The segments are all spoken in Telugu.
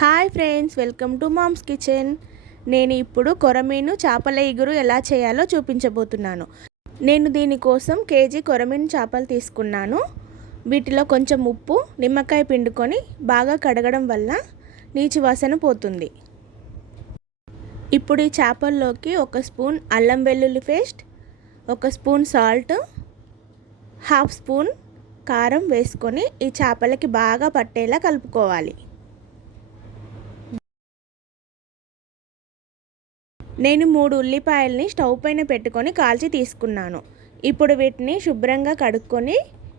Hi friends, welcome to mom's kitchen. నేను ఇప్పుడు కొరమీను చేపల ఇగురు ఎలా చేయాలో చూపించబోతున్నాను. నేను దీనికోసం కేజీ కొరమీను చేపలు తీసుకున్నాను. వీటిలో కొంచెం ఉప్పు, నిమ్మకాయ పిండుకొని బాగా కడగడం వల్ల నీచు వాసన పోతుంది. ఇప్పుడు ఈ చేపల్లోకి 1 స్పూన్ అల్లం వెల్లుల్లి పేస్ట్, 1 స్పూన్ సాల్ట్, 1/2 స్పూన్ కారం వేసుకొని ఈ చేపలకి బాగా పట్టేలా కలుపుకోవాలి. నేను 3 ఉల్లిపాయల్ని స్టవ్ పైన పెట్టుకొని కాల్చి తీసుకున్నాను. ఇప్పుడు వీటిని శుభ్రంగా కడుక్కొని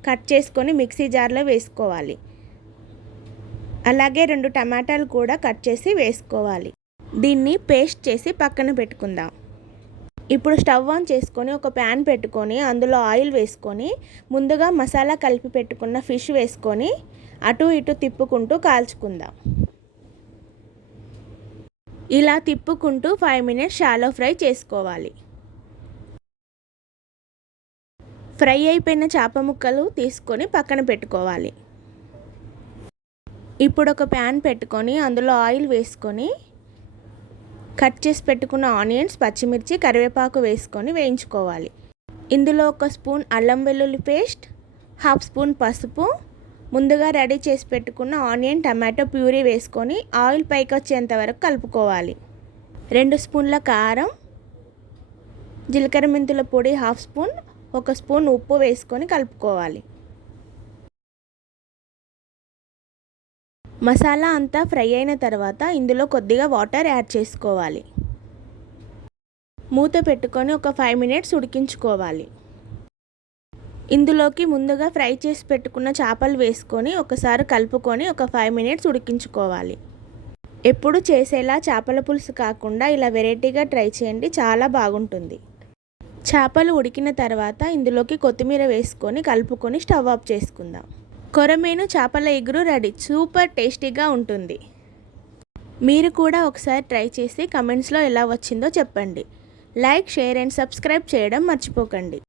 కట్ చేసుకొని మిక్సీ జార్లో వేసుకోవాలి. అలాగే 2 టమాటాలు కూడా కట్ చేసి వేసుకోవాలి. దీన్ని పేస్ట్ చేసి పక్కన పెట్టుకుందాం. ఇప్పుడు స్టవ్ ఆన్ చేసుకొని ఒక ప్యాన్ పెట్టుకొని అందులో ఆయిల్ వేసుకొని ముందుగా మసాలా కలిపి పెట్టుకున్న ఫిష్ వేసుకొని అటు ఇటు తిప్పుకుంటూ కాల్చుకుందాం. ఇలా తిప్పుకుంటూ 5 మినిట్స్ షాలో ఫ్రై చేసుకోవాలి. ఫ్రై అయిపోయిన చేప ముక్కలు తీసుకొని పక్కన పెట్టుకోవాలి. ఇప్పుడు ఒక ప్యాన్ పెట్టుకొని అందులో ఆయిల్ వేసుకొని కట్ చేసి పెట్టుకున్న ఆనియన్స్, పచ్చిమిర్చి, కరివేపాకు వేసుకొని వేయించుకోవాలి. ఇందులో 1 స్పూన్ అల్లం వెల్లుల్లి పేస్ట్, 1/2 స్పూన్ పసుపు, ముందుగా రెడీ చేసి పెట్టుకున్న ఆనియన్, టమాటో ప్యూరీ వేసుకొని ఆయిల్ పైకి వచ్చేంత వరకు కలుపుకోవాలి. 2 స్పూన్ల కారం, జీలకర్ర మెంతుల పొడి 1/2 స్పూన్, 1 స్పూన్ ఉప్పు వేసుకొని కలుపుకోవాలి. మసాలా అంతా ఫ్రై అయిన తర్వాత ఇందులో కొద్దిగా వాటర్ యాడ్ చేసుకోవాలి. మూత పెట్టుకొని ఒక 5 మినిట్స్ ఉడికించుకోవాలి. ఇందులోకి ముందుగా ఫ్రై చేసి పెట్టుకున్న చేపలు వేసుకొని ఒకసారి కలుపుకొని ఒక 5 మినిట్స్ ఉడికించుకోవాలి. ఎప్పుడు చేసేలా చేపల పులుసు కాకుండా ఇలా వెరైటీగా ట్రై చేయండి, చాలా బాగుంటుంది. చేపలు ఉడికిన తర్వాత ఇందులోకి కొత్తిమీర వేసుకొని కలుపుకొని స్టవ్ ఆఫ్ చేసుకుందాం. కొరమీను చేపల ఇగురు రెడీ. సూపర్ టేస్టీగా ఉంటుంది. మీరు కూడా ఒకసారి ట్రై చేసి కమెంట్స్లో ఎలా వచ్చిందో చెప్పండి. లైక్, షేర్ అండ్ సబ్స్క్రైబ్ చేయడం మర్చిపోకండి.